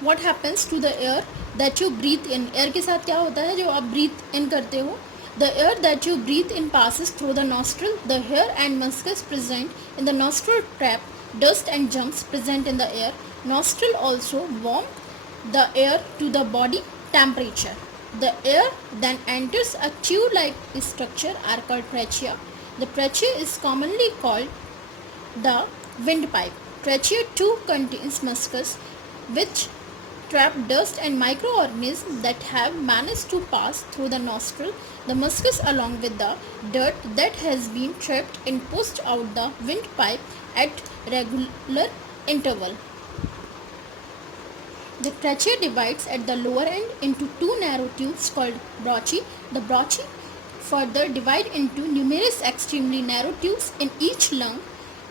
What happens to the air that you breathe in? Air के साथ क्या होता है जो आप breathe in करते हो? The air that you breathe in passes through the nostril, the hair and mucus present in the nostril trap, dust and germs present in the air. Nostril also warm the air to the body temperature. The air then enters a tube-like structure are called trachea. The trachea is commonly called the windpipe. Trachea too contains mucus which trap dust and microorganisms that have managed to pass through the nostril. The mucus along with the dirt that has been trapped and pushed out the windpipe at regular interval. The trachea divides at the lower end into two narrow tubes called bronchi. The bronchi further divide into numerous extremely narrow tubes in each lung.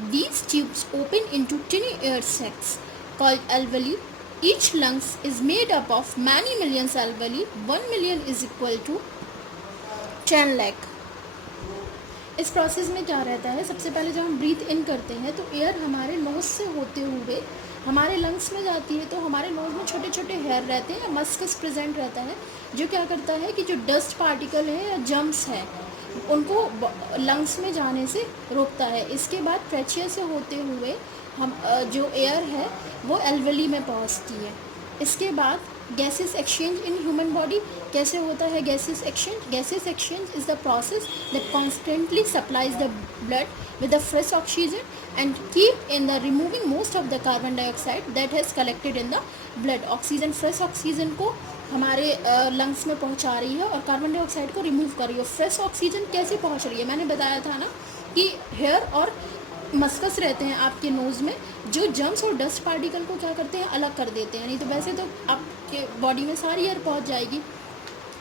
These tubes open into tiny air sacs called alveoli. Each lung is made up of many millions alveoli. 1 million is equal to 10 lakh. इस process में क्या रहता है, सबसे पहले जब हम breathe इन करते हैं तो एयर हमारे नोज़ से होते हुए हमारे लंग्स में जाती है, तो हमारे नोज़ में छोटे छोटे हेयर रहते हैं, मस्कस प्रेजेंट रहता है, जो क्या करता है कि जो डस्ट पार्टिकल है या जम्स है उनको लंग्स में जाने से रोकता है. इसके बाद ट्रेचिया से होते हुए हम जो एयर है वो एल्वेली में पहुंचती है. इसके बाद gases exchange in human body कैसे होता है. Gases exchange is the process that constantly supplies the blood with the fresh oxygen and keep in the removing most of the carbon dioxide that has collected in the blood. Oxygen fresh oxygen को हमारे lungs में पहुंचा रही है और carbon dioxide को remove कर रही है. फ्रेश ऑक्सीजन कैसे पहुंच रही है, मैंने बताया था ना कि हेयर और मस्कस रहते हैं आपके नोज़ में, जो जम्स और डस्ट पार्टिकल को क्या करते हैं, अलग कर देते हैं. नहीं तो वैसे तो आपके बॉडी में सारी एयर पहुंच जाएगी.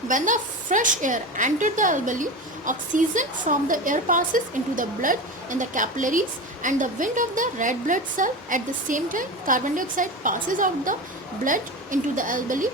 When the fresh air enters the alveoli, oxygen from the air passes into the blood and the capillaries and the wind of the red blood cell. At the same time, carbon dioxide passes out the blood into the alveoli.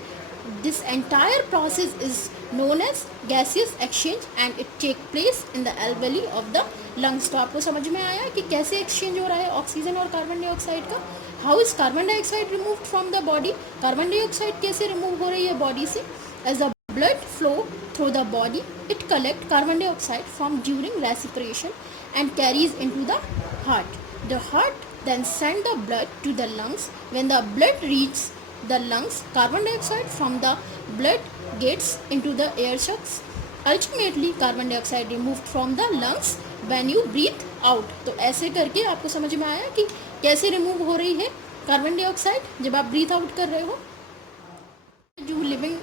This entire process is known as gaseous exchange and it takes place in the alveoli of the lungs. तो आपको समझ में आया कि कैसे exchange हो रहा है ऑक्सीजन और कार्बन डाइऑक्साइड का. How is carbon dioxide removed from the body. Carbon dioxide कैसे रिमूव हो रही है बॉडी से. As the blood flow through the body, it collects carbon dioxide from during respiration and carries into the heart. The heart then sends the blood to the lungs. When the blood reaches the lungs, carbon dioxide from the blood gets into the air sacs. Ultimately, carbon dioxide removed from the lungs when you breathe out. तो ऐसे करके आपको समझ में आया कि कैसे remove हो रही है कार्बन डाइऑक्साइड जब आप ब्रीथ आउट कर रहे हो. जो living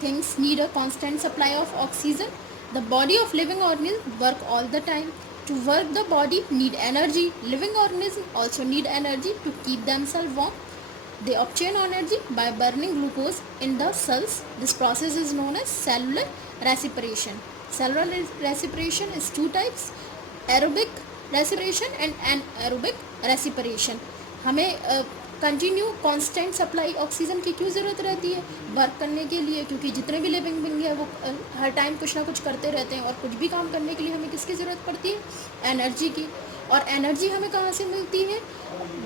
things need a constant supply of oxygen. The body of living organisms work all the time. To work, the body need energy. Living organisms also need energy to keep themselves warm. They obtain energy by burning glucose in the cells. This process is known as cellular respiration. Cellular respiration is two types: aerobic respiration and anaerobic respiration. हमें continue constant supply oxygen की क्यों ज़रूरत रहती है, work करने के लिए, क्योंकि जितने भी लिविंग बीइंग है वो हर टाइम कुछ ना कुछ करते रहते हैं और कुछ भी काम करने के लिए हमें किसकी ज़रूरत पड़ती है, एनर्जी की. और एनर्जी हमें कहाँ से मिलती है,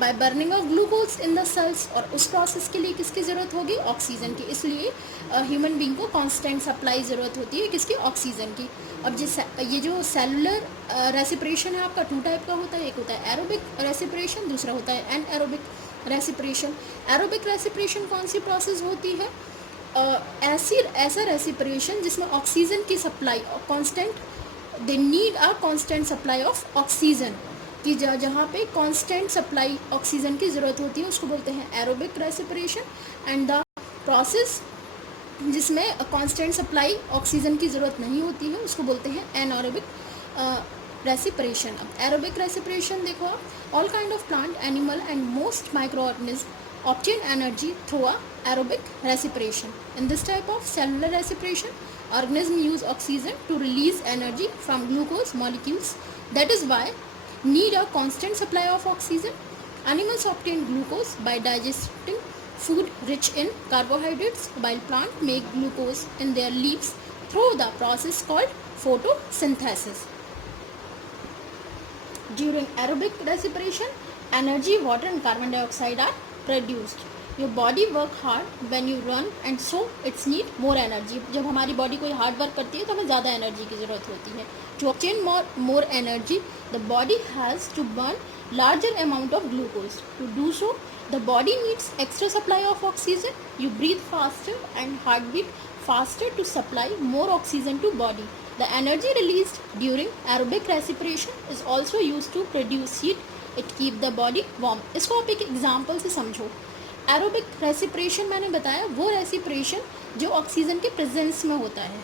by burning of glucose in the cells. और उस प्रोसेस के लिए किसकी ज़रूरत होगी, ऑक्सीजन की. इसलिए ह्यूमन बीइंग को कांस्टेंट सप्लाई ज़रूरत होती है किसकी, ऑक्सीजन की. अब ये जो सेलुलर रेस्पिरेशन है आपका टू टाइप का होता है. एक होता है एरोबिक रेस्पिरेशन, दूसरा होता है एनएरोबिक रेस्पिरेशन. एरोबिक रेस्पिरेशन कौन सी प्रोसेस होती है, ऐसा रेस्पिरेशन जिसमें ऑक्सीजन की supply constant, they need a constant supply of oxygen, कि जहाँ पे कांस्टेंट सप्लाई ऑक्सीजन की ज़रूरत होती है उसको बोलते हैं aerobic respiration. And the process जिसमें कांस्टेंट सप्लाई ऑक्सीजन की ज़रूरत नहीं होती है उसको बोलते हैं एनारोबिक रेस्पिरेशन. अब एरोबिक रेस्पिरेशन देखो आप, all kind of plant, animal and most micro organism obtain energy through a aerobic respiration. In this type of cellular respiration, organisms use oxygen to release energy from glucose molecules. That is why need a constant supply of oxygen. Animals obtain glucose by digesting food rich in carbohydrates, while plants make glucose in their leaves through the process called photosynthesis. During aerobic respiration, energy, water and carbon dioxide are produced. Your body work hard when you run and so it's need more energy. जब हमारी body कोई hard work करती है तो हमें ज़्यादा energy की ज़रूरत होती है. To obtain more energy the body has to burn larger amount of glucose. To do so the body needs extra supply of oxygen. You breathe faster and heartbeat faster to supply more oxygen to body. The energy released during aerobic respiration is also used to produce heat. It keep the body warm. इसको आप एक example से समझो. Aerobic रेसिप्रेशन मैंने बताया वो रेसिप्रेशन जो oxygen के प्रेजेंस में होता है.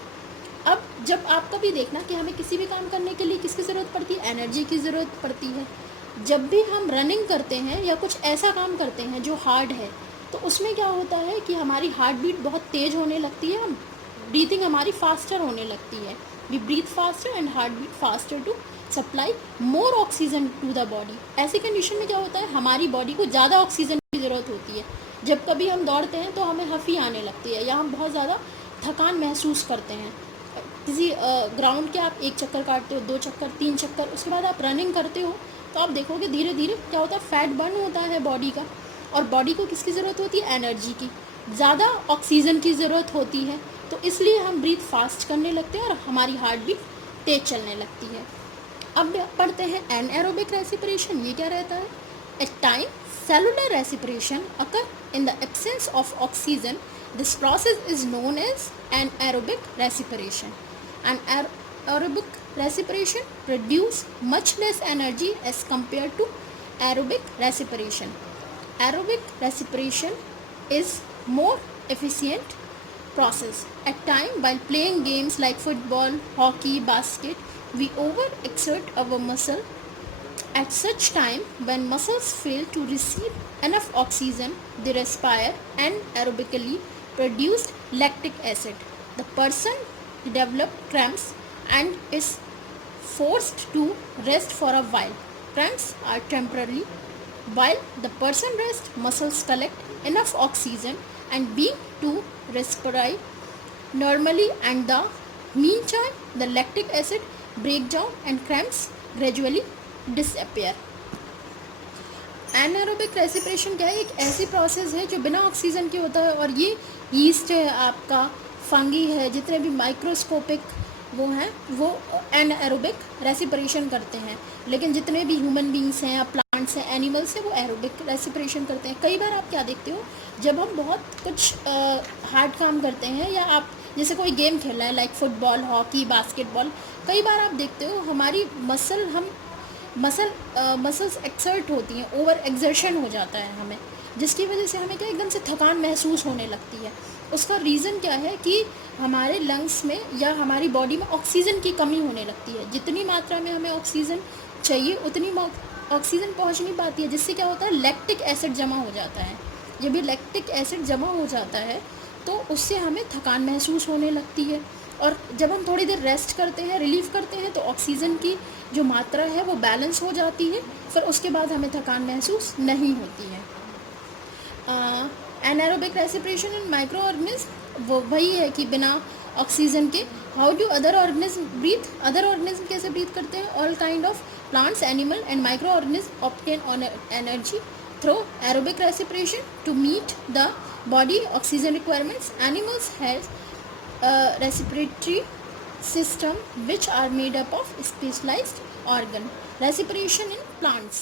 अब जब आप कभी देखना कि हमें किसी भी काम करने के लिए किसकी ज़रूरत पड़ती है, एनर्जी की ज़रूरत पड़ती है. जब भी हम रनिंग करते हैं या कुछ ऐसा काम करते हैं जो हार्ड है तो उसमें क्या होता है कि हमारी हार्ट बीट बहुत तेज़ होने लगती है, ब्रीथिंग हमारी फास्टर होने लगती है. We breathe faster and heart beat faster to supply more oxygen to the body. ऐसी कंडीशन में क्या होता है हमारी बॉडी को ज़्यादा ऑक्सीजन की ज़रूरत होती है. जब कभी हम दौड़ते हैं तो हमें हफ़ी आने लगती है या हम बहुत ज़्यादा थकान महसूस करते हैं. किसी ग्राउंड के आप 1 चक्कर काटते हो, 2 चक्कर, 3 चक्कर, उसके बाद आप रनिंग करते हो तो आप देखोगे धीरे धीरे क्या होता है फैट बर्न होता है बॉडी का. और बॉडी को किसकी ज़रूरत होती है, एनर्जी की, ज़्यादा ऑक्सीजन की ज़रूरत होती है. तो इसलिए हम ब्रीथ फास्ट करने लगते हैं और हमारी हार्ट बीट तेज चलने लगती है. अब पढ़ते हैं एनएरोबिक रेसिपिरेशन. ये क्या रहता है. At time cellular respiration occur in the absence of oxygen. This process is known as anaerobic respiration. Anaerobic respiration produce much less energy as compared to aerobic respiration. Aerobic respiration is more efficient process. At time while playing games like football, hockey, basket, we overexert our muscle. At such time when muscles fail to receive enough oxygen, they respire and aerobically produce lactic acid. The person develop cramps and is forced to rest for a while. Cramps are temporary. While the person rests, muscles collect enough oxygen and begin to respire normally, and the meantime the lactic acid break down and cramps gradually disappear. Anaerobic respiration क्या है, एक ऐसी process है जो बिना oxygen के होता है. और ये यीस्ट है, आपका फंगी है, जितने भी माइक्रोस्कोपिक वो हैं वो एनारोबिक रेसिपिरेशन करते हैं. लेकिन जितने भी ह्यूमन बींग्स हैं या प्लांट्स हैं, एनिमल्स हैं, वो एरोबिक रेसिपिरेशन करते हैं. कई बार आप क्या देखते हो जब हम बहुत कुछ हार्ड काम करते हैं या आप जैसे कोई गेम खेल रहे हैं लाइक फुटबॉल, हॉकी, बास्केटबॉल, कई बार आप देखते हो हमारी मसल्स एक्सर्ट होती हैं, ओवर एक्सर्शन हो जाता है हमें, जिसकी वजह से हमें क्या एकदम से थकान महसूस होने लगती है. उसका रीज़न क्या है कि हमारे लंग्स में या हमारी बॉडी में ऑक्सीजन की कमी होने लगती है. जितनी मात्रा में हमें ऑक्सीजन चाहिए उतनी ऑक्सीजन पहुंच नहीं पाती है, जिससे क्या होता है लैक्टिक एसिड जमा हो जाता है. जब ये लैक्टिक एसिड जमा हो जाता है तो उससे हमें थकान महसूस होने लगती है. और जब हम थोड़ी देर रेस्ट करते हैं, रिलीफ करते हैं, तो ऑक्सीजन की जो मात्रा है वो बैलेंस हो जाती है. फिर उसके बाद हमें थकान महसूस नहीं होती है. Anaerobic respiration in micro organism वो वही है कि बिना ऑक्सीजन के. How do other organism breathe. Other organism कैसे ब्रीथ करते हैं. All kind of plants, animal and micro organism obtain energy through aerobic respiration to meet the body oxygen requirements. Animals have respiratory system which are made up of specialized organ. Respiration in plants.